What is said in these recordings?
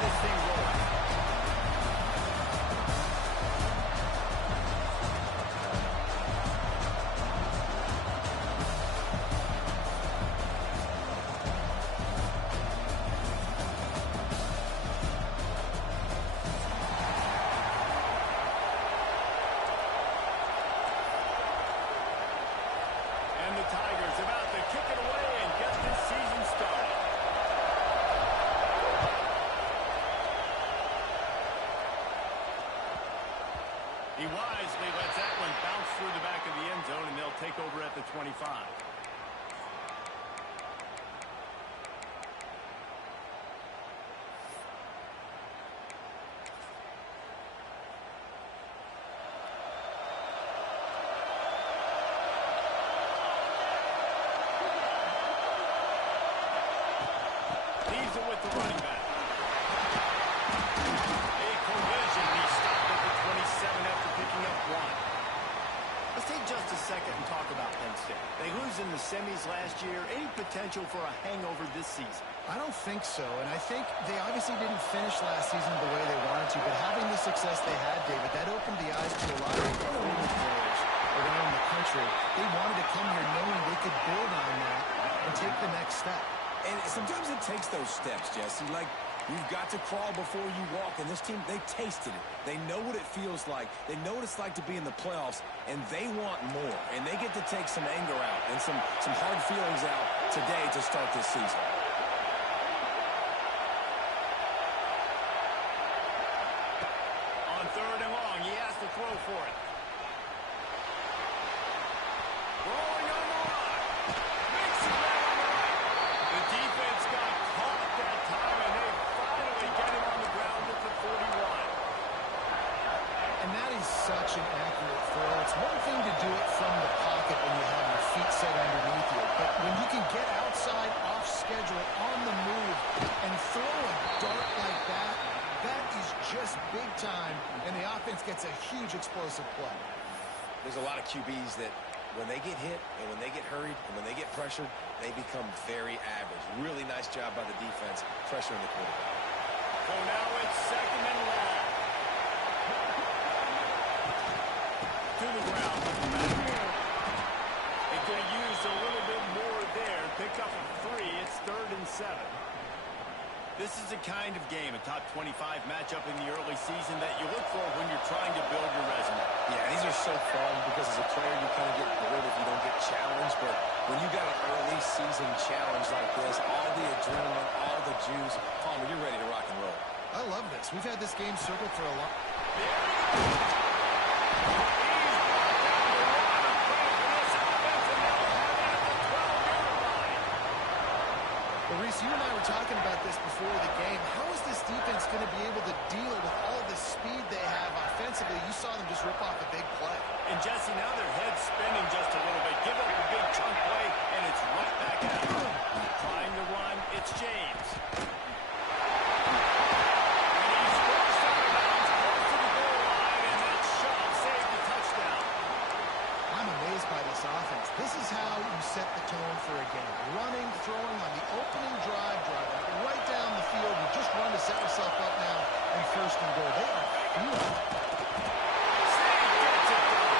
this thing rolling. And the Tigers about to kick it away and get this season started. He wisely lets that one bounce through the back of the end zone, and they'll take over at the 25. Leaves it with the running back. A collision. He stopped at the 27 after picking up one. Let's take just a second and talk about Penn State. They lose in the semis last year. Any potential for a hangover this season? I don't think so, and I think they obviously didn't finish last season the way they wanted to, but having the success they had, David, that opened the eyes to a lot of former players around the country. They wanted to come here knowing they could build on that and take the next step. And sometimes it takes those steps, Jesse. Like, you've got to crawl before you walk. And this team, they tasted it. They know what it feels like. They know what it's like to be in the playoffs. And they want more. And they get to take some anger out and some hard feelings out today to start this season. On third and long, he has to throw for it. Rolling on the run. Makes it right on the right. The defense got caught that time, and they finally get him on the ground at the 41. And that is such an accurate throw. It's one thing to do it from the pocket when you have your feet set underneath you, but when you can get outside, off schedule, on the move, and throw a dart like that, that is just big time, and the offense gets a huge explosive play. There's a lot of QBs that when they get hit and when they get hurried and when they get pressured, they become very average. Really nice job by the defense pressuring the quarterback. So now it's second and long. To the ground. They could have used a little bit more there. Picked up a 3. It's third and 7. This is the kind of game, a top 25 matchup in the early season, that you look for when you're trying to build your resume. Yeah, these are so fun because as a player you kind of get bored if you don't get challenged. But when you got an early season challenge like this, all the adrenaline, all the juice, Palmer, you're ready to rock and roll. I love this. We've had this game circled for a long There he goes. Reese, you and I were talking about this before the game. How is this defense going to be able to deal with all the speed they have offensively? You saw them just rip off a big play. And Jesse, now their head's spinning just a little bit. Give up a big chunk play, and it's right back at them. Trying to run, it's James. And he's forced out of bounds, close to the goal line, and that shot saved the touchdown. I'm amazed by this offense. This is how you set the tone for a game. Running, throwing on the opening drive, driving right down the field. You just run to set yourself up now in first and goal. They are feeling it. State gets it done.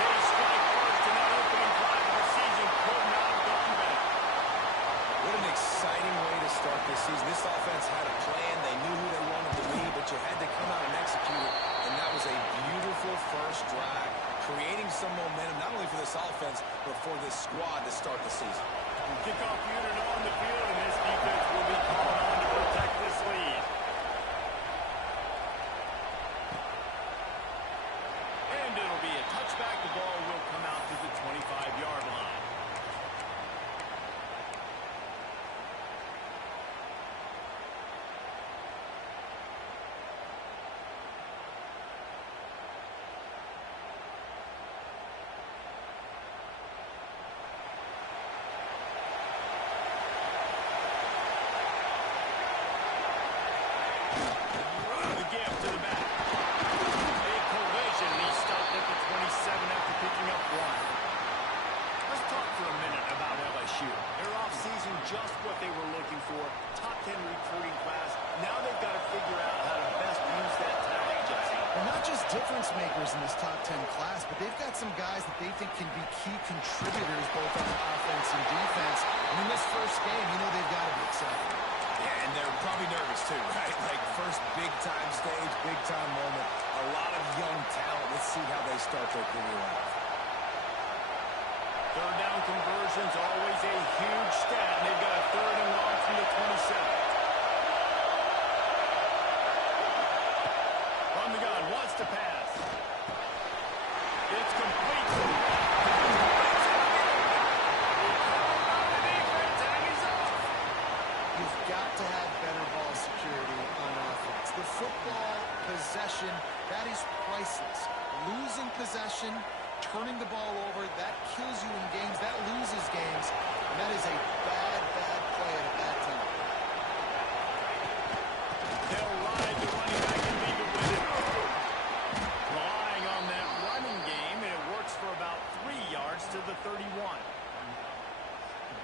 They strike first, and that opening drive of the season could not have gone better. What an exciting way to start this season. This offense had a plan. They knew who they wanted to be, but you had to come out and execute it. And that was a beautiful first drive, creating some momentum, not only for this offense, but for this squad to start the season. Kickoff unit on the field, and this defense will be calling on to protect this lead. And it'll be a touchback. The ball will come out to the 25-yard line. The give to the back. A collision. He stopped at the 27 after picking up 1. Let's talk for a minute about LSU. Their offseason just what they were looking for. Top 10 recruiting class. Now they've got to figure out how to best use that talent, Jesse. They're not just difference makers in this top 10 class, but they've got some guys that they think can be key contributors both on offense and defense. And in this first game, you know they've got to be excited. Yeah, and they're probably nervous too, right? Like first big-time stage, big-time moment. A lot of young talent. Let's see how they start their career out. Third down conversions, always a huge stat. And they've got a third and long from the 27. From the gun, wants to pass. It's complete. You've got to have better ball security on offense. The football possession, that is priceless. Losing possession, turning the ball over, that kills you in games, that loses games, and that is a bad, bad play at a bad team. They'll ride the running back and leave it with it. Relying on that running game, and it works for about 3 yards to the 31.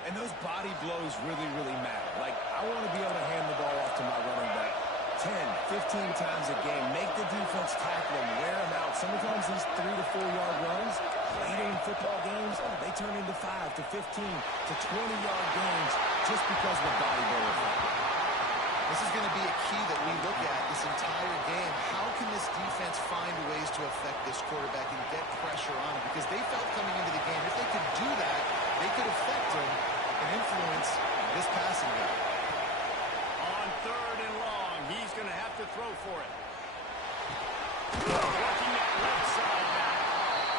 And those body blows really, really matter. Like, I want to be able to hand the ball off to my running back 10, 15 times a game. Make the defense tackle him, wear him out. Sometimes these 3 to 4 yard runs, later in football games, they turn into 5 to 15 to 20-yard games just because of the body blow effect. This is going to be a key that we look at this entire game. How can this defense find ways to affect this quarterback and get pressure on him? Because they felt coming into the game, if they could do that, they could affect him and influence this passing game. On third and long, he's going to have to throw for it. Working that left side now.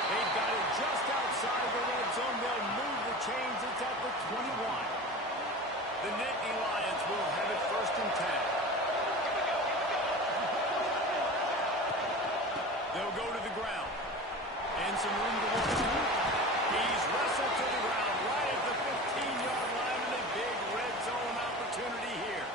They've got it just outside the red zone. They'll move the chains. It's at the 21. The Nittany Lions will have it first and 10. They'll go to the ground. And some room to work. He's wrestled to the ground right at the 15-yard line, and a big red zone opportunity here.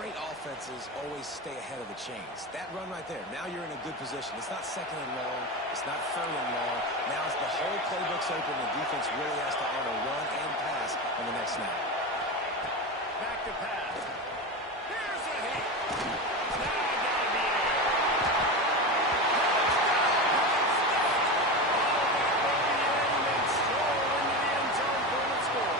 Great offenses always stay ahead of the chains. That run right there, now you're in a good position. It's not second and long. It's not third and long. Now the whole playbook's open. The defense really has to honor run and pass on the next snap. Back to pass. Here's a hit. Now down the air. And stroll into the end zone for the score.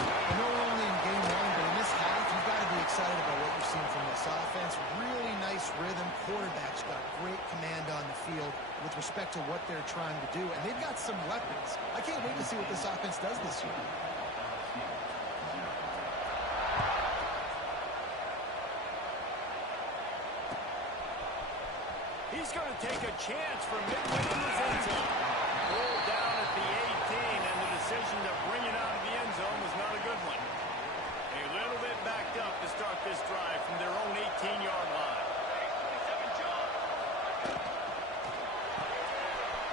I know we're only in game one, but in this half, you've got to be excited about what you're seeing from this offense. Really nice rhythm. Quarterback's got great command on the field with respect to what they're trying to do. And they've got some weapons. I can't wait to see what this offense does this year. He's going to take a chance for midway in his end zone. Pulled down at the 18, and the decision to bring it out of the end zone was not a good one. A little bit backed up to start this drive from their own 18-yard line.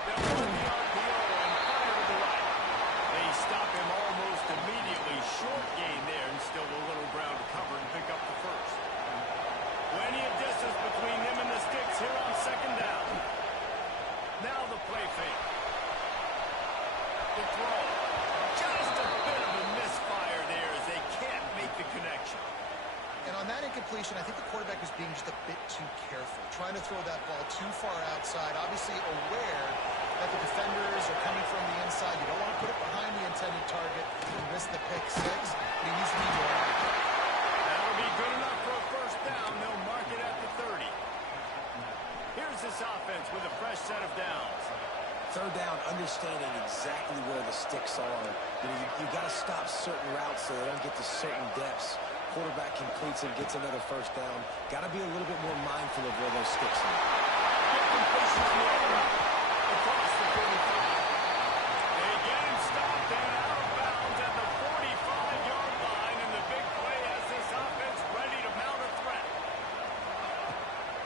They'll run the RPO and fire to the right. They stop him almost immediately. Short gain there, and still a little ground to cover and pick up the first. Plenty of distance between him and the sticks here on second down. Now the play fake. The throw. Just a bit of a misfire there as they can't make the connection. And on that incompletion, I think the quarterback was being just a bit too careful, trying to throw that ball too far outside, obviously aware that the defenders are coming from the inside. You don't want to put it behind the intended target and risk the pick six, but he needs to be more accurate. That'll be good enough for a first down. They'll mark it at the 30. Here's this offense with a fresh set of downs. Third down, understanding exactly where the sticks are. You've got to stop certain routes so they don't get to certain depths. Quarterback completes and gets another first down. Got to be a little bit more mindful of where those sticks are. Across the 45. They get him stopped and out of bounds at the 45-yard line, and the big play has this offense ready to mount a threat.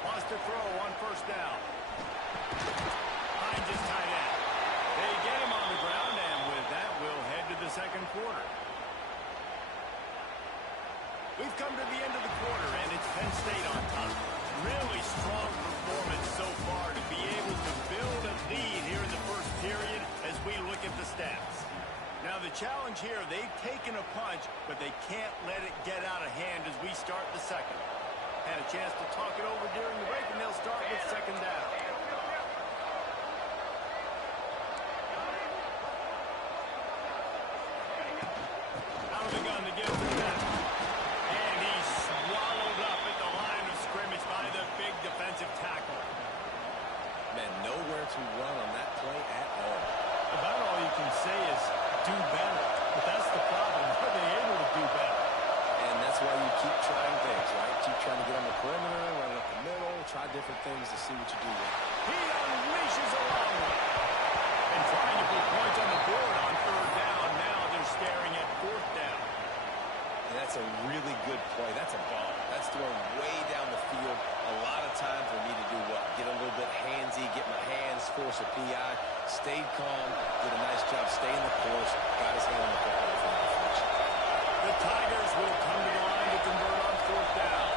Wants to throw on first down. Finds his tight end. They get him on the ground, and with that, we'll head to the second quarter. We've come to the end of the quarter, and it's Penn State on top. Really strong performance so far to be able to build a lead here in the first period as we look at the challenge here, they've taken a punch, but they can't let it get out of hand as we start the second. Had a chance to talk it over during the break, and they'll start with second down. Out of the gun to give it to them. And he's swallowed up at the line of scrimmage by the big defensive tackle. Man, nowhere to run on that play at all. About all you can say is do better. But that's the problem. Are they able to do better? And that's why you keep trying things, right? Keep trying to get on the perimeter, run up the middle, try different things to see what you do with. He unleashes a long one. And trying to put points on the board on third down. Now they're staring at fourth down. And that's a really good play. That's a bomb. That's thrown way down the field. A lot of times we need to do what? Get a little bit handsy, get my hands, force a PI, stayed calm, did a nice job staying the course, got his hand on the football for the deflection. The Tigers will come to the line to convert on fourth down.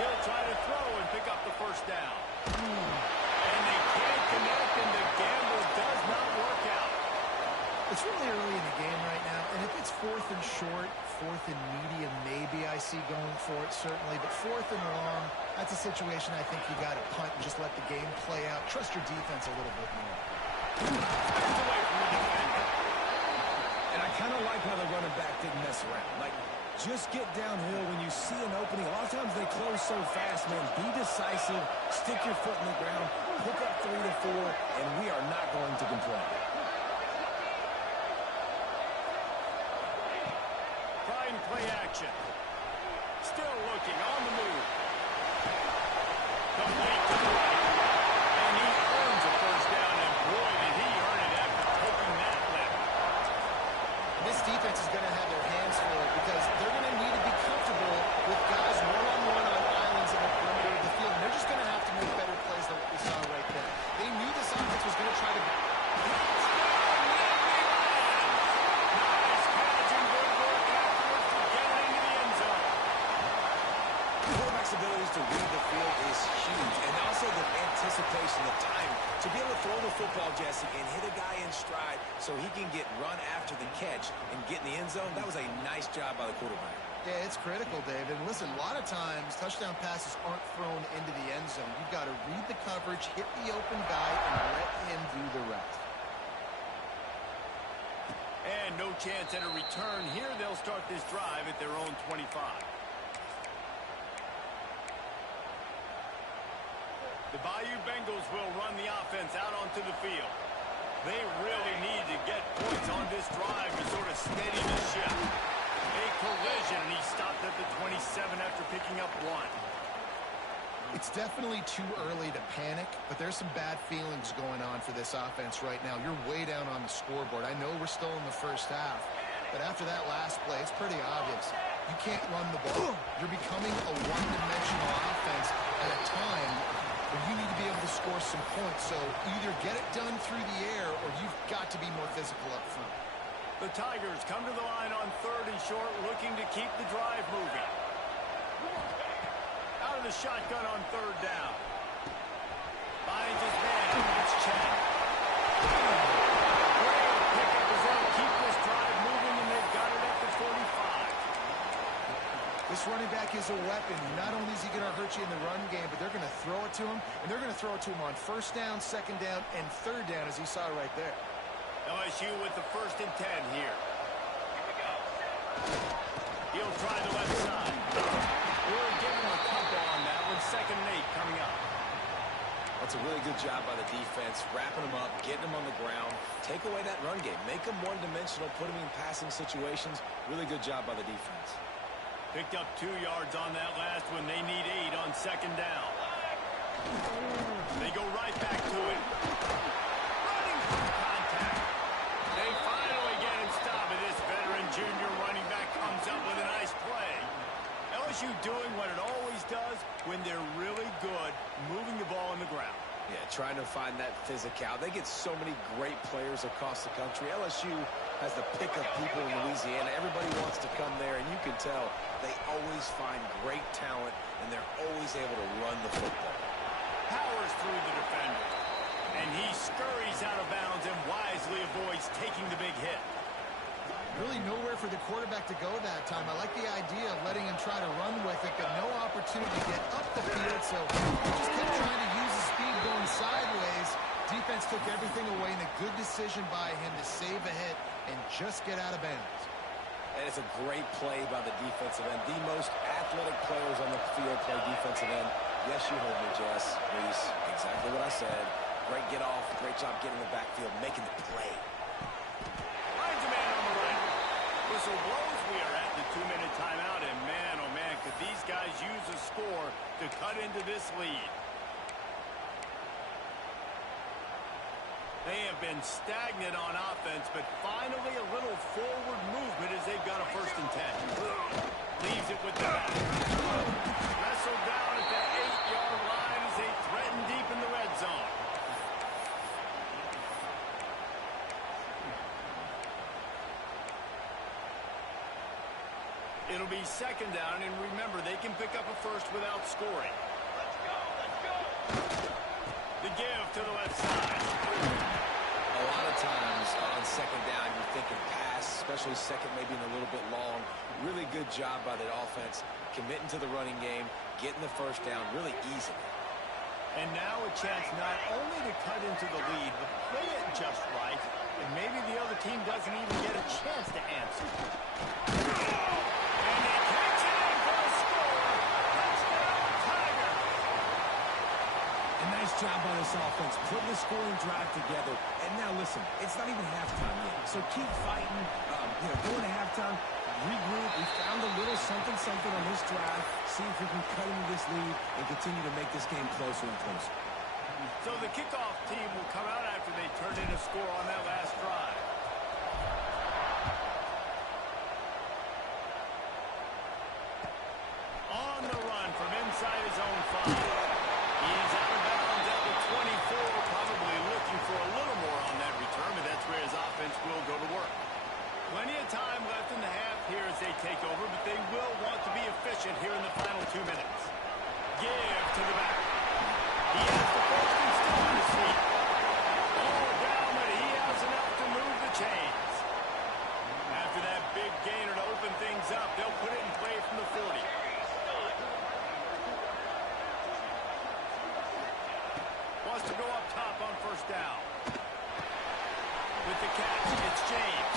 He'll try to throw and pick up the first down. And they can't connect, and the gamble does not work out. It's really early in the game right now, and if it's fourth and short, fourth and medium, maybe I see going for it, certainly. But fourth and long, that's a situation I think you got to punt and just let the game play out. Trust your defense a little bit more. Turns away from the defender. And I kind of like how the running back didn't mess around. Like, just get downhill when you see an opening. A lot of times they close so fast, man. Be decisive, stick your foot in the ground, pick up 3 to 4, and we are not going to complain. Trying play action. Still looking on the move. Complete to the right. And he earns a first down, and boy, did he earn it after taking that left. This defense is going to have their hands full because they're going to need to be comfortable with guys one-on-one on islands in the perimeter of the field. And they're just going to have to make better plays than what we saw right there. They knew this offense was going to try to... Nice catch and good work afterwards to get it into the end zone. Quarterback's abilities to read the field is huge. And also the anticipation, the time to be able to throw the football, Jesse, and hit a guy in stride so he can get run after the catch and get in the end zone. That was a nice job by the quarterback. Yeah, it's critical, David. And listen, a lot of times touchdown passes aren't thrown into the end zone. You've got to read the coverage, hit the open guy, and let him do the rest. And no chance at a return here. They'll start this drive at their own 25. The Bayou Bengals will run the offense out onto the field. They really need to get points on this drive to sort of steady the ship. A collision, and he stopped at the 27 after picking up 1. It's definitely too early to panic, but there's some bad feelings going on for this offense right now. You're way down on the scoreboard. I know we're still in the first half, but after that last play, it's pretty obvious. You can't run the ball. You're becoming a one-dimensional offense at a time where you need to be able to score some points. So either get it done through the air or you've got to be more physical up front. The Tigers come to the line on third and short, looking to keep the drive moving. Out of the shotgun on third down. Finds his man. It's Chad. Great pickup as they'll keep this drive moving, and they've got it at the 45. This running back is a weapon. Not only is he going to hurt you in the run game, but they're going to throw it to him, and they're going to throw it to him on first down, second down, and third down, as you saw right there. LSU with the 1st and 10 here. He'll try the left side. We'll give him a couple on that one. 2nd and 8 coming up. That's a really good job by the defense, wrapping them up, getting them on the ground. Take away that run game. Make them one-dimensional, put them in passing situations. Really good job by the defense. Picked up 2 yards on that last one. They need 8 on 2nd down. They go right back to it. Running for contact. They finally get him stopped. This veteran junior running back comes up with a nice play. LSU doing what it always does when they're really good, moving the ball on the ground. Yeah, trying to find that physical. They get so many great players across the country. LSU has the pick of people in Louisiana. Everybody wants to come there, and you can tell they always find great talent, and they're always able to run the football. Powers through the defender. And he scurries out of bounds and wisely avoids taking the big hit. Really nowhere for the quarterback to go that time. I like the idea of letting him try to run with it, but no opportunity to get up the field, so he just kept trying to use his speed going sideways. Defense took everything away, and a good decision by him to save a hit and just get out of bounds. And it's a great play by the defensive end. The most athletic players on the field play defensive end. Yes, you heard me, Jess. Reese, exactly what I said. Great get off, great job getting the backfield, making the play. Finds a man on the right. Whistle blows. We are at the 2-minute timeout, and man, oh man, could these guys use a score to cut into this lead. They have been stagnant on offense, but finally a little forward movement as they've got a 1st and 10. Leaves it with the back. Wrestled down at the 8-yard line as they threaten deep in the red zone. It'll be 2nd down, and remember, they can pick up a 1st without scoring. Let's go, let's go. The give to the left side. A lot of times on 2nd down, you're thinking pass, especially 2nd, maybe a little bit long. Really good job by the offense, committing to the running game, getting the 1st down, really easy. And now a chance not only to cut into the lead, but play it just right, and maybe the other team doesn't even get a chance to answer. And he takes it in for a score. Touchdown, Tiger. A nice job by this offense, putting the scoring drive together. And now listen, it's not even halftime yet, so keep fighting. Going to halftime, regroup. We found a little something on this drive. See if we can cut into this lead and continue to make this game closer and closer. So the kickoff team will come out after they turn in a score on that last drive. On the run from inside his own 5. He's out of bounds at the 24, probably looking for a little more on that return, but that's where his offense will go to work. Plenty of time left in the half here as they take over, but they will want to be efficient here in the final 2 minutes. Give to the back. He has the 1st and still on his feet. All down, but he has enough to move the chains. After that big gainer to open things up, they'll put it in play from the 40. Wants to go up top on 1st down. With the catch, it's James.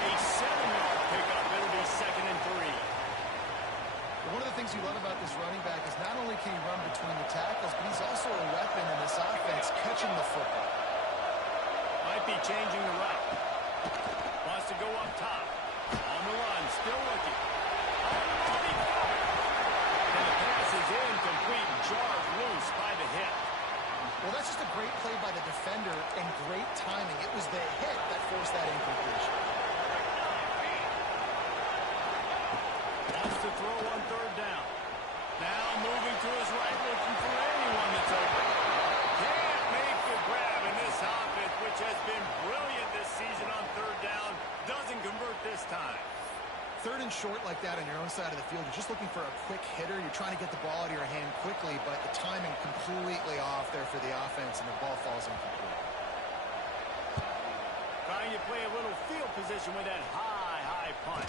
A 7-yard pickup. It'll be 2nd and 3. One of the things you love about this running back is not only can he run between the tackles, but he's also a weapon in this offense, catching the football. Might be changing the route. Wants to go up top. On the run, still looking. And the pass is incomplete, jarred loose by the hit. Well, that's just a great play by the defender and great timing. It was the hit that forced that incompletion. Wants to throw on 3rd down. Now moving to his right, looking for anyone that's open. Can't make the grab in this offense, which has been brilliant this season on 3rd down. Doesn't convert this time. 3rd and short like that on your own side of the field, you're just looking for a quick hitter. You're trying to get the ball out of your hand quickly, but the timing completely off there for the offense, and the ball falls incomplete. Trying to play a little field position with that high punt.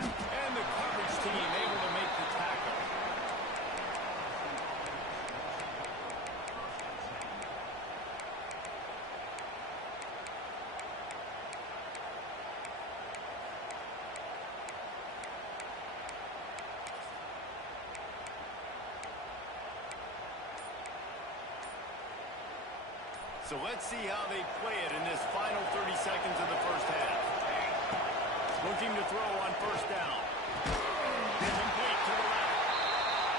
And the coverage team able to make the tackle. So let's see how they play it in this final 30 seconds of the 1st half. Looking to throw on 1st down. Incomplete to the left.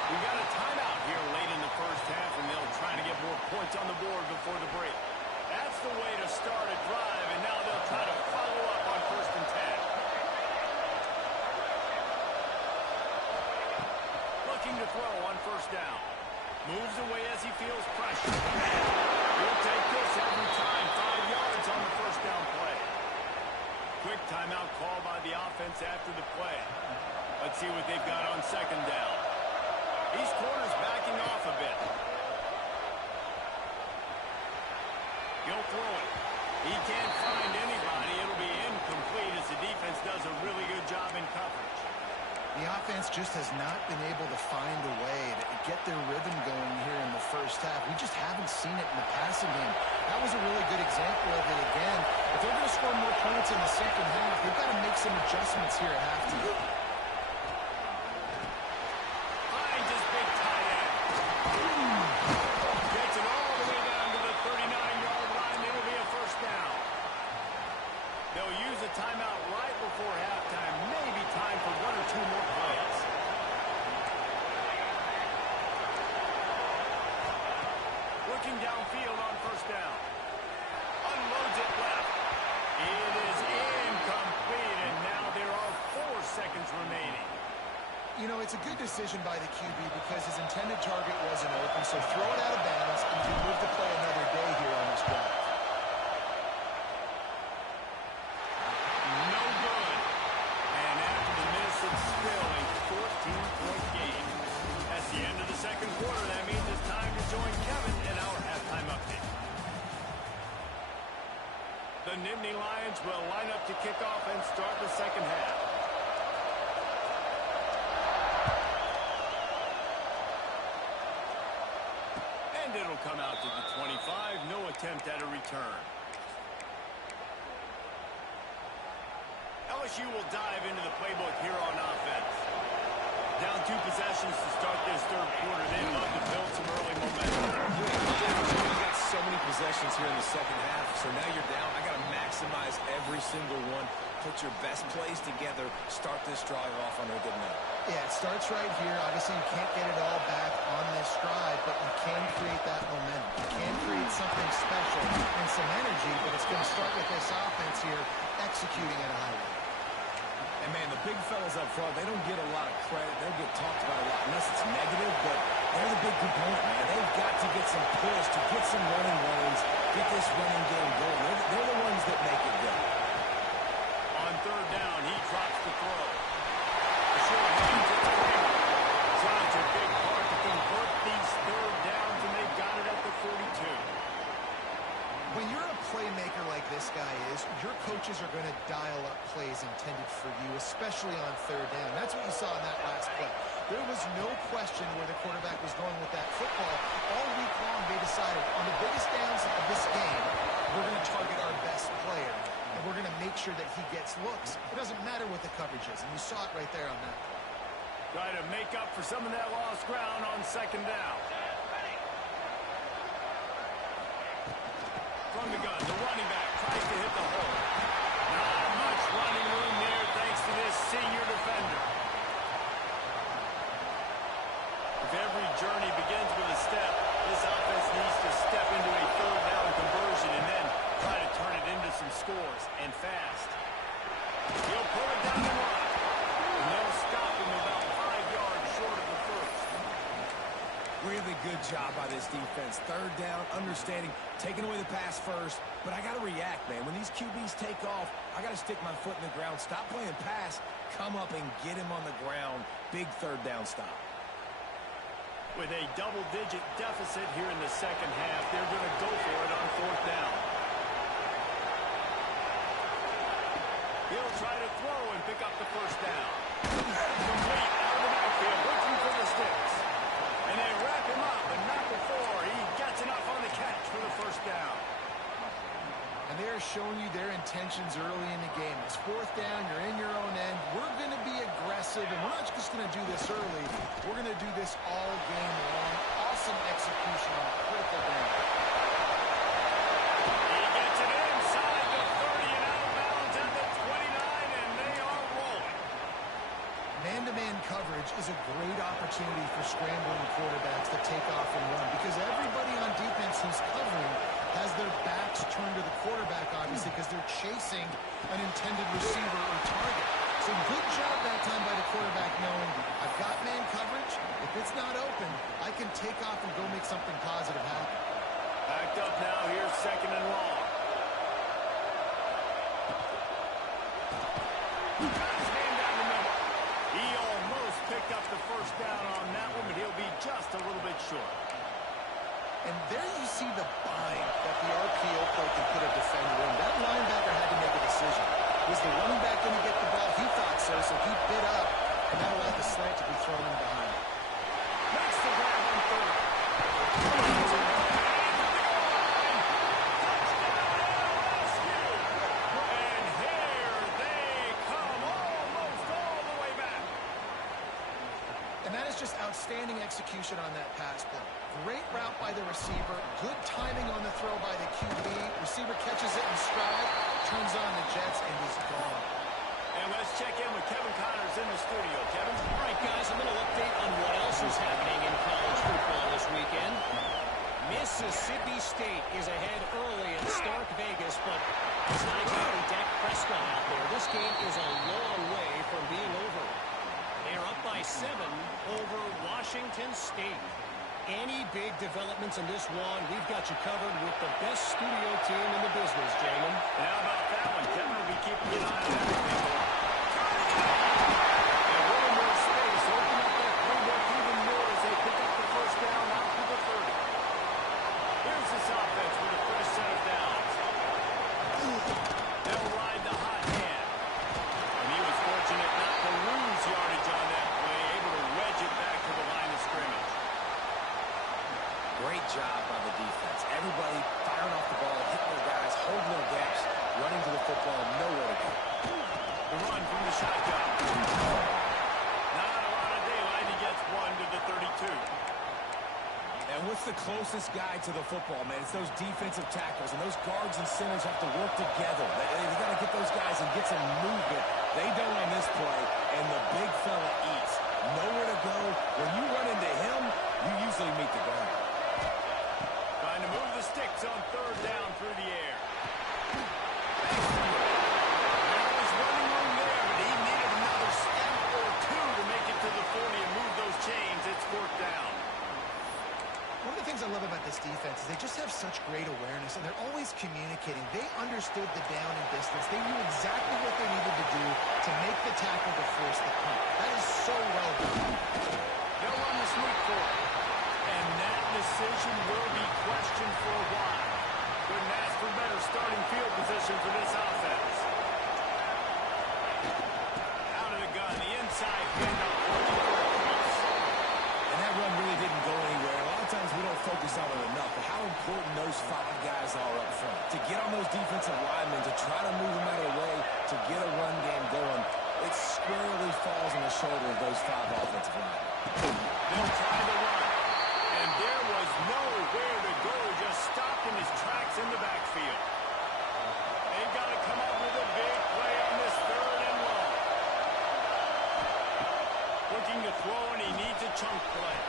We got a timeout here late in the 1st half, and they'll try to get more points on the board before the break. That's the way to start a drive, and now they'll try to follow up on 1st and 10. Looking to throw on 1st down. Moves away as he feels pressure. He'll take this every time. 5 yards on the 1st down play. Quick timeout call by the offense after the play. Let's see what they've got on 2nd down. These corners backing off a bit. He'll throw it. He can't find anybody. It'll be incomplete as the has not been able to find a way to get their rhythm going here in the first half. We just haven't seen it in the passing game. That was a really good example of it again. If they're going to score more points in the second half, they've got to make some adjustments here at halftime. Timeout right before halftime. Maybe time for one or two more plays. Working downfield on first down. Unloads it left. It is incomplete, and now there are 4 seconds remaining. You know, it's a good decision by the QB because his intended target wasn't open, so throw it out of bounds and you move to play another day here on this drive. Second quarter, that means it's time to join Kevin in our halftime update. The Nittany Lions will line up to kick off and start the second half. And it'll come out to the 25. No attempt at a return. LSU will dive into the playbook here on offense. Down 2 possessions to start this third quarter. They'd love to build some early momentum. You've got so many possessions here in the second half, so now you're down. I got to maximize every single one. Put your best plays together. Start this drive off on a good note. Yeah, it starts right here. Obviously, you can't get it all back on this drive, but you can create that momentum. You can create something special and some energy, but it's going to start with this offense here executing at a high rate. And, man, the big fellas up front, they don't get a lot of credit. They'll get talked about a lot unless it's negative, but they're the big component, man. They've got to get some push, to get some running lanes, get this running game going. They're the ones that make it go. On third down, he drops the throw. The short hand to Kramer. Such a big part to convert these third downs, and they got it at the 42. When you're a playmaker like this guy is, your coaches are going to dial up plays intended for you, especially on third down. That's what you saw in that last play. There was no question where the quarterback was going with that football. All week long, they decided on the biggest downs of this game, we're going to target our best player, and we're going to make sure that he gets looks. It doesn't matter what the coverage is, and you saw it right there on that play. Try to make up for some of that lost ground on second down. From the gun, the running back tries to hit the hole. Not much running room there thanks to this senior defender. If every journey begins with a step, this offense needs to step into a third down conversion and then try to turn it into some scores, and fast. He'll pull it down the line, and they'll stop him about 5 yards short of the first. Really good job by this defense. Third down, understanding, taking away the pass first. But I got to react, man. When these QBs take off, I got to stick my foot in the ground. Stop playing pass. Come up and get him on the ground. Big third down stop. With a double-digit deficit here in the second half, they're going to go for it on fourth down. He'll try to throw and pick up the first down. Complete out of the backfield, looking for the sticks. And they wrap him up, but not before he gets enough on the catch for the first down. And they are showing you their intentions early in the game. It's fourth down, you're in your own end. We're going to be aggressive, and we're not just going to do this early. We're going to do this all game long. Awesome execution on a critical down. He gets it inside the 30 and out of bounds at the 29, and they are rolling. Man-to-man coverage is a great opportunity for scrambling quarterbacks to take off and run because everybody on defense who's covering has their backs turned to the quarterback, obviously, because they're chasing an intended receiver or target. So good job that time by the quarterback knowing I've got man coverage. If it's not open, I can take off and go make something positive happen. Backed up now, here's second and long. Got his hand down the middle. He almost picked up the first down on that one, but he'll be just a little bit short. And there you see the bind that the RPO play can put a defender in. That linebacker had to make a decision. Was the running back going to get the ball? He thought so, so he bit up, and that allowed the threat to be thrown in behind. Makes the grab on third. And here they come, almost all the way back. And that is just outstanding execution on that pass play. Great route by the receiver, good timing on the throw by the QB. Receiver catches it in stride, turns on the jets, and is gone. And let's check in with Kevin Connors in the studio. Kevin? All right, guys, a little update on what else is happening in college football this weekend. Mississippi State is ahead early in Stark Vegas, but it's not exactly Dak Prescott out there. This game is a long way from being over. They're up by 7 over Washington State. Any big developments in this one, we've got you covered with the best studio team in the business, Jamin. And how about that one? Kevin will be keeping an eye on everything. And a little more space. Open up that playbook even more as they pick up the first down out to the 30. Here's this offense with a fresh set of downs. They'll ride the hot hand. And he was fortunate not to lose yardage on that play, able to wedge it back to the line of scrimmage. Great job by the defense. Everybody firing off the ball, hitting their guys, holding their gaps, running to the football, nowhere to go. The run from the shotgun. Not a lot of daylight. He gets 1 to the 32. And what's the closest guy to the football, man? It's those defensive tackles, and those guards and centers have to work together. They've got to get those guys and get some movement. They don't on this play, and the big fella eats. Nowhere to go. When you run into him, you usually meet the ground. Trying to move the sticks on third down through the air. There was running room there, but he needed another step or two to make it to the 40 and move those chains. It's 4th down. One of the things I love about this defense is they just have such great awareness, and they're always communicating. They understood the down and distance. They knew exactly what they needed to do to make the tackle to force the punt. That is so well done. They'll run the sweep for it. And that decision will be questioned for a while. Couldn't ask for better starting field position for this offense. Out of the gun, the inside handoff looking for a cross. And that run really didn't go anywhere. A lot of times we don't focus on it enough, but how important those 5 guys are up front. To get on those defensive linemen, to try to move them out of the way, to get a run game going, it squarely falls on the shoulder of those 5 offensive linemen. They'll try the run. And there was nowhere to go, just stopped in his tracks in the backfield. They've got to come up with a big play on this 3rd and long. Looking to throw, and he needs a chunk play.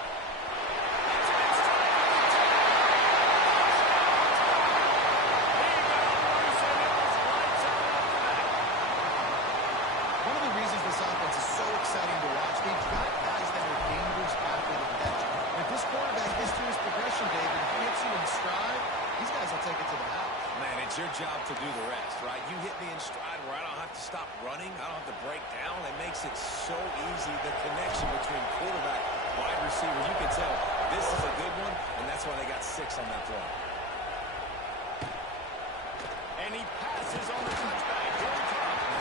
One of the reasons this offense is so exciting to watch, they've got guys that are dangerous after the catch. If this quarterback gets through his progression, David, if he hits you in stride, these guys will take it to the house. Man, it's your job to do the rest, right? You hit me in stride where I don't have to stop running. I don't have to break down. It makes it so easy, the connection between quarterback, wide receiver. You can tell this is a good one, and that's why they got 6 on that play. And he passes on the touchback. Joey Thomas.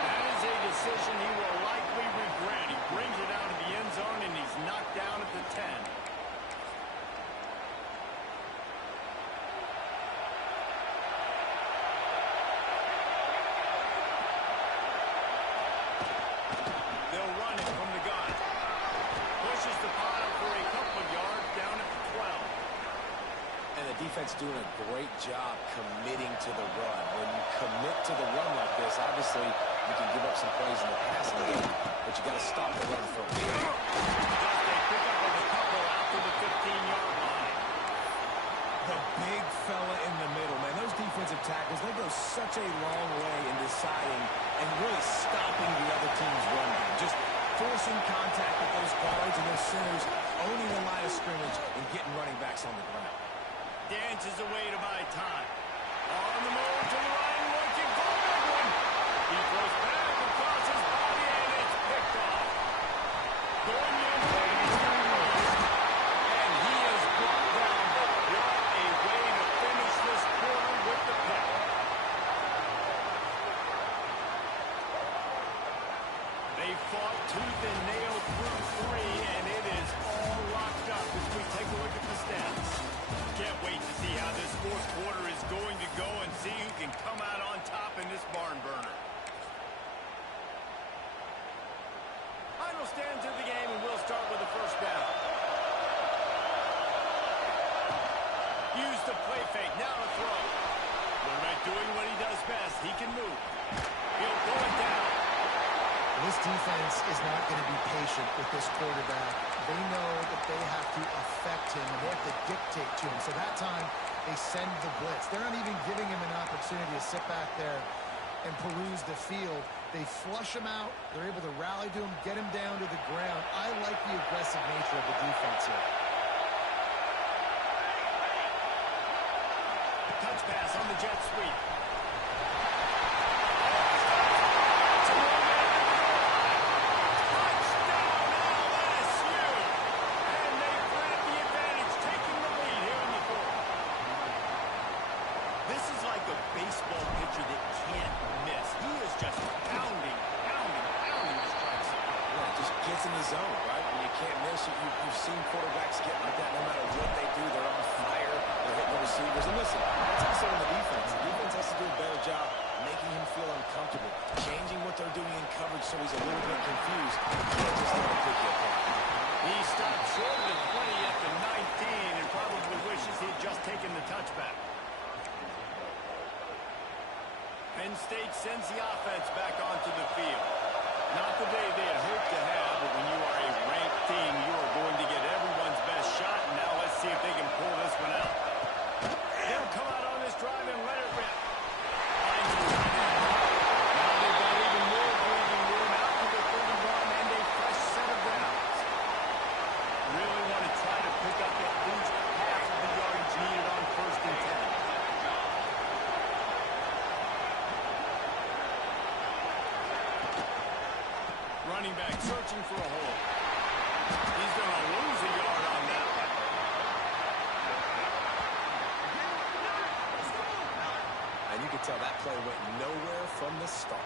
That is a decision he will likely regret. He brings it out of the end zone, and he's knocked down at the 10. They'll run it from the gun. Pushes the pile for a couple of yards down at the 12. And the defense doing a great job committing to the run. When you commit to the run like this, obviously you can give up some plays in the passing game, but you got to stop the run first. They pick up on a couple out to the 15-yard line. The big fella in the middle, man. Those defensive tackles, they go such a long way in deciding and really stopping the other team's run game. Just forcing contact with those guards and those centers, owning the line of scrimmage, and getting running backs on the ground. Dances away to buy time. On the move to the right, looking for a big one. He throws back across his body, and it's picked off. Going in, and he is brought down. What a way to finish this quarter with the pick. They fought tooth and nail through doing what he does best. He can move. He'll pull it down. This defense is not going to be patient with this quarterback. They know that they have to affect him, and they have to dictate to him. So that time, they send the blitz. They're not even giving him an opportunity to sit back there and peruse the field. They flush him out. They're able to rally to him, get him down to the ground. I like the aggressive nature of the defense here. Touch pass on the jet sweep. Baseball pitcher that can't miss. He is just pounding the strike zone. Yeah, just gets in the zone, right? When you can't miss, you've seen quarterbacks get like that no matter what they do. They're on fire. They're hitting the receivers. And listen, that's also in the defense. The defense has to do a better job making him feel uncomfortable, changing what they're doing in coverage so he's a little bit confused. You can't just let him pick you apart. He stopped short of the 20 at the 19 and probably wishes he'd just taken the touchback. Penn State sends the offense back onto the field. Not the day they had hoped to have, but when you are a ranked team, you are going to get everyone's best shot. And now let's see if they can pull this one out. They'll come out on this drive and let it rip. Now they've got even more breathing room out to the 31 and a fresh set of downs. Really want to try to pick up at least half of the yards needed on 1st and 10. Running back searching for a hole. He's going to lose a yard on that one. And you can tell that play went nowhere from the start.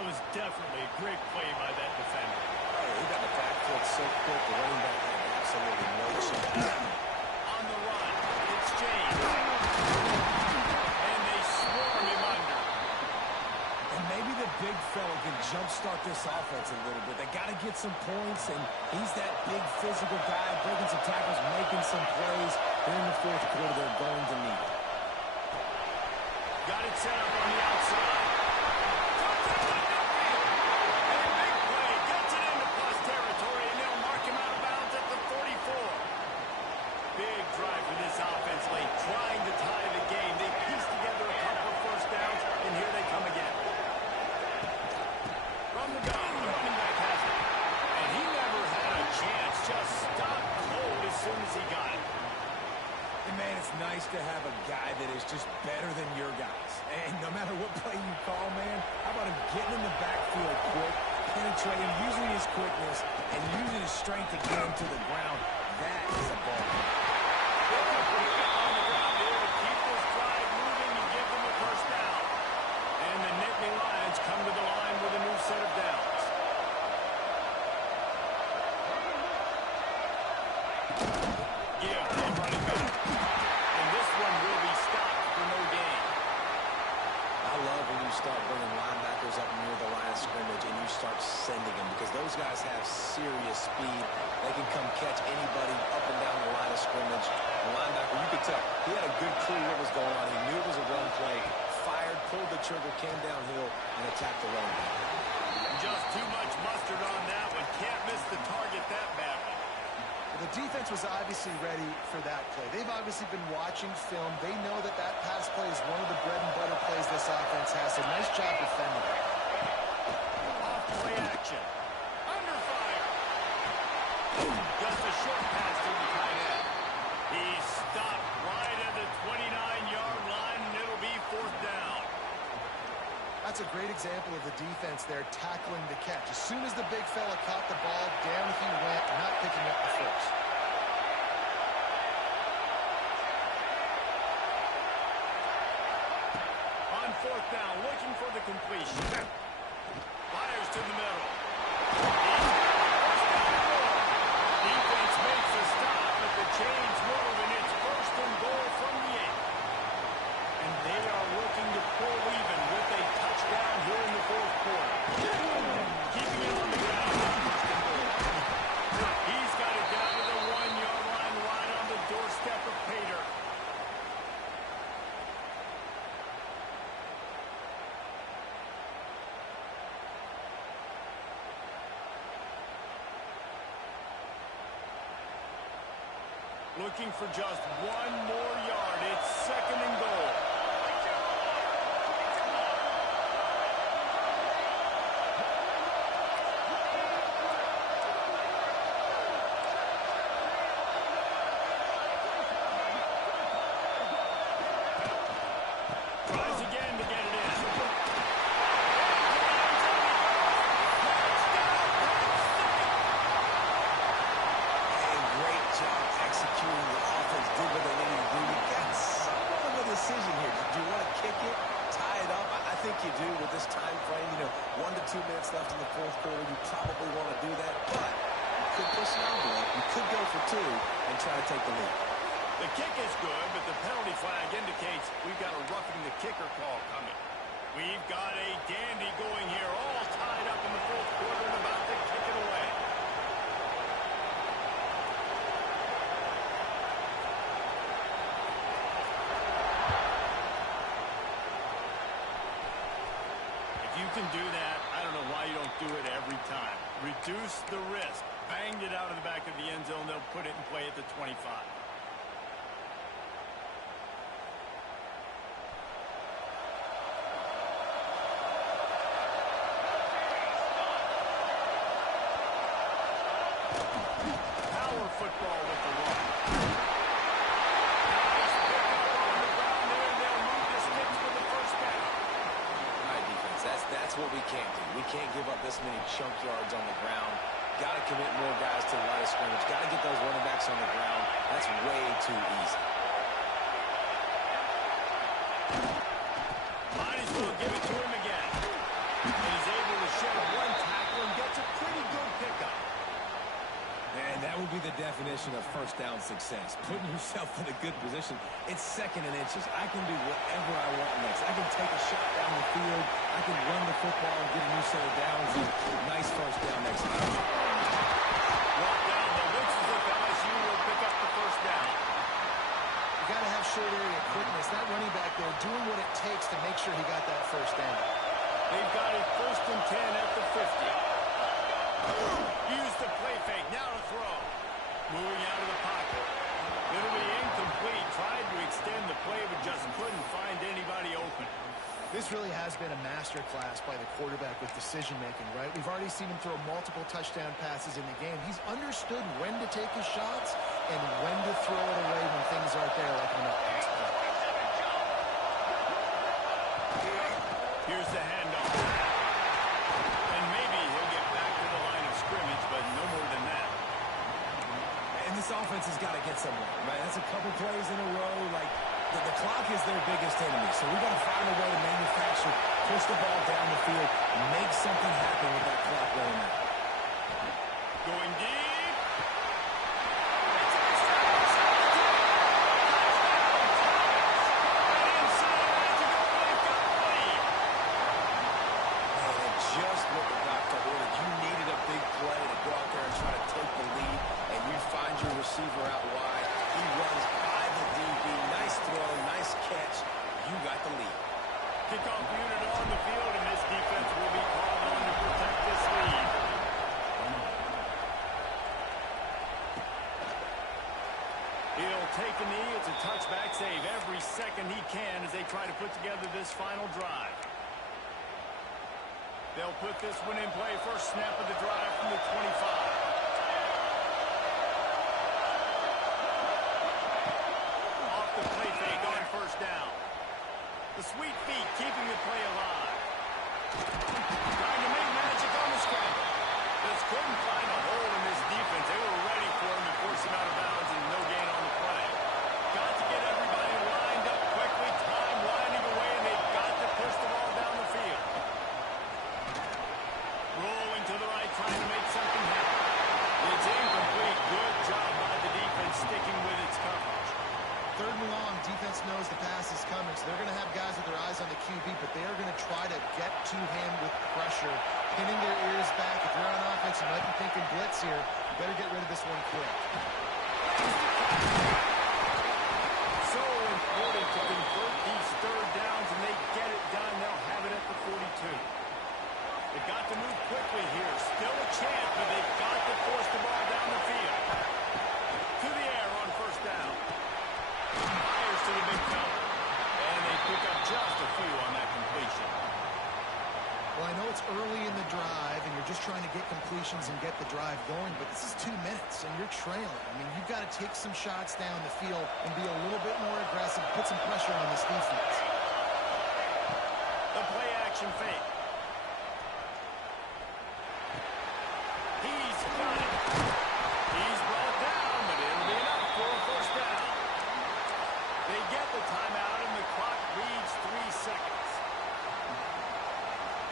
That was definitely a great play by that defender. Oh, he got the backfield so quick, the running back had absolutely no chance. On the run, it's James. And they swarm him under. And maybe the big fella can jumpstart this offense a little bit. They got to get some points, and he's that big physical guy, breaking some tackles, making some plays. During the 4th quarter, they're going to need it. Got it set up on the outside. And a big play gets it into plus territory, and they'll mark him out of bounds at the 44. Big drive for this offense late, trying to tie the game. They pieced together a couple of first downs, and here they come again. From the gun, the running back has it. And he never had a chance, just stopped cold as soon as he got it. And man, it's nice to have a guy that is just better than your guys. And no matter what play you call, man, how about him getting in the backfield quick, penetrating, using his quickness, and using his strength to get him to the ground. That is a ball. On the ground here to keep this drive moving and give them a first down. And the Nittany Lions come to the line with a new set of downs. Give to the running back. And this one will be stopped for no gain. I love when you start bringing linebackers up near the line of scrimmage and you start sending them because those guys have serious speed. They can come catch anybody up and down the line of scrimmage. The linebacker, you could tell, he had a good clue what was going on. He knew it was a run play, fired, pulled the trigger, came downhill, and attacked the running back. Just too much mustard on that one. Can't miss the target that badly. The defense was obviously ready for that play. They've obviously been watching film. They know that that pass play is one of the bread and butter plays this offense has. So nice job defending it. Off play action. Under fire. Just a short pass to the tight end. He's stopped right at the 29-yard line, and it'll be 4th down. That's a great example of the defense there tackling the catch. As soon as the big fella caught the ball, down he went, not picking up the first. On 4th down, looking for the completion. Fires to the middle. Defense makes a stop, but the chains move, and it's 1st and goal from the 8. And they are looking to pull even with a touchdown here in the 4th quarter. Keeping it on the ground. 1st and goal. He's got it down to the 1-yard line, right on the doorstep of Pater. Looking for just one more yard. It's second and goal. Tries again to get it in. Great job executing. The offense did what they needed to do. You got somewhat of a decision here. Do you want to kick it, tie it up? I think you do with this time frame. 1 to 2 minutes left in the fourth quarter. You probably want to do that, but you could push an envelope. You could go for 2 and try to take the lead. The kick is good, but the penalty flag indicates we've got a roughing the kicker call coming. We've got a dandy going here, all tied up in the fourth quarter and about to kick it away. If you can do that, I don't know why you don't do it every time. Reduce the risk. Banged it out of the back of the end zone. They'll put it in play at the 25. Power football with the run. Nice pickup on the ground there, and they'll move the sticks for the first down. All right, defense, that's what we can't do. We can't give up this many chunk yards on the ground. Got to commit more guys to the line of scrimmage. Got to get those running backs on the ground. That's way too easy. Might as well give it to him again. And he's able to shed one tackle and gets a pretty good pickup. And that would be the definition of first down success. Putting yourself in a good position. It's second and inches. I can do whatever I want next. I can take a shot down the field. I can run the football and get a new set of downs. Nice first down execution. Walk down the woods as if LSU will pick up the first down. You got to have short area quickness. That running back there doing what it takes to make sure he got that first down. They've got it first and 10 at the 50. Use the play fake. Now to throw. Moving out of the pocket. It'll be incomplete. Tried to extend the play, but just couldn't find anybody open. This really has been a masterclass by the quarterback with decision-making, right? We've already seen him throw multiple touchdown passes in the game. He's understood when to take his shots and when to throw it away when things aren't there, like in that last play. Here's the handoff. And maybe he'll get back to the line of scrimmage, but no more than that. And this offense has got to get somewhere, right? That's a couple plays in a row. Like, the clock is their biggest enemy, so we got to find a way to manufacture, push the ball down the field, and make something happen with that clock running out. Going deep. And inside to go. They've got the lead. And just what the doctor ordered. You needed a big play to go out there and try to take the lead, and you find your receiver out wide. He runs by the DB. Nice throw, nice catch. You got the lead. Kickoff unit on the field, and this defense will be called on to protect this lead. He'll take a knee. It's a touchback save every second he can as they try to put together this final drive. They'll put this one in play. First snap of the drive from the 25. The play fake on first down. The sweet feet keeping the play alive. Trying to make magic on the scramble. Just couldn't find a hole in this defense. They were ready for him to force him out of bounds and no gain on the play. Got to get everybody lined up quickly. Time winding away, and they've got to push the ball down the field. Rolling to the right, trying to make something happen. things and get the drive going, but this is 2 minutes, and you're trailing. I mean, you've got to take some shots down the field and be a little bit more aggressive, put some pressure on this defense. The play action fake. He's got it. He's brought down, but it'll be enough for a first down. They get the timeout, and the clock reads 3 seconds.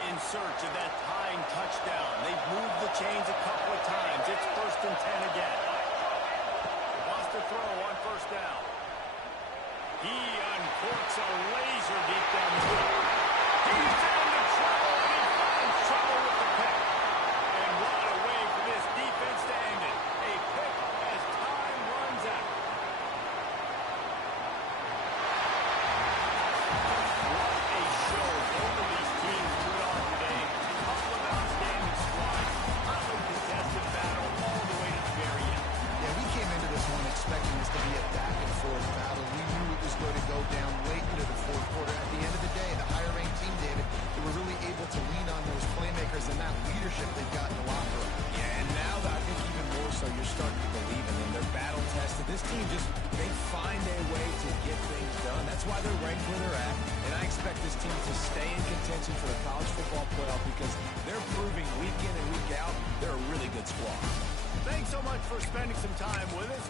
In search of that tying touchdown. They've moved the chains a couple of times. It's 1st and 10 again. Wants to throw on first down. He uncorks a laser deep down the field. He's into trouble, and he finds trouble with the pick. And what a way for this defense to end it. A pick as time runs out. What a show both of these teams put on today. A couple of outstanding squads. Hotly contested battle all the way to the very end. Yeah, we came into this one expecting this to be a back-and-forth battle. We knew it was going to go down late into the fourth quarter. At the end of the day, the higher-ranked team, David, they were really able to lean on those playmakers and that leadership they've got in the locker room. Yeah, and now I think even more so, you're starting to believe in them. They're battle-tested. This team they find a way to get things done. That's why they're ranked where they're at. And I expect this team to stay in contention for the college football playoff because they're proving week in and week out they're a really good squad. Thanks so much for spending some time with us.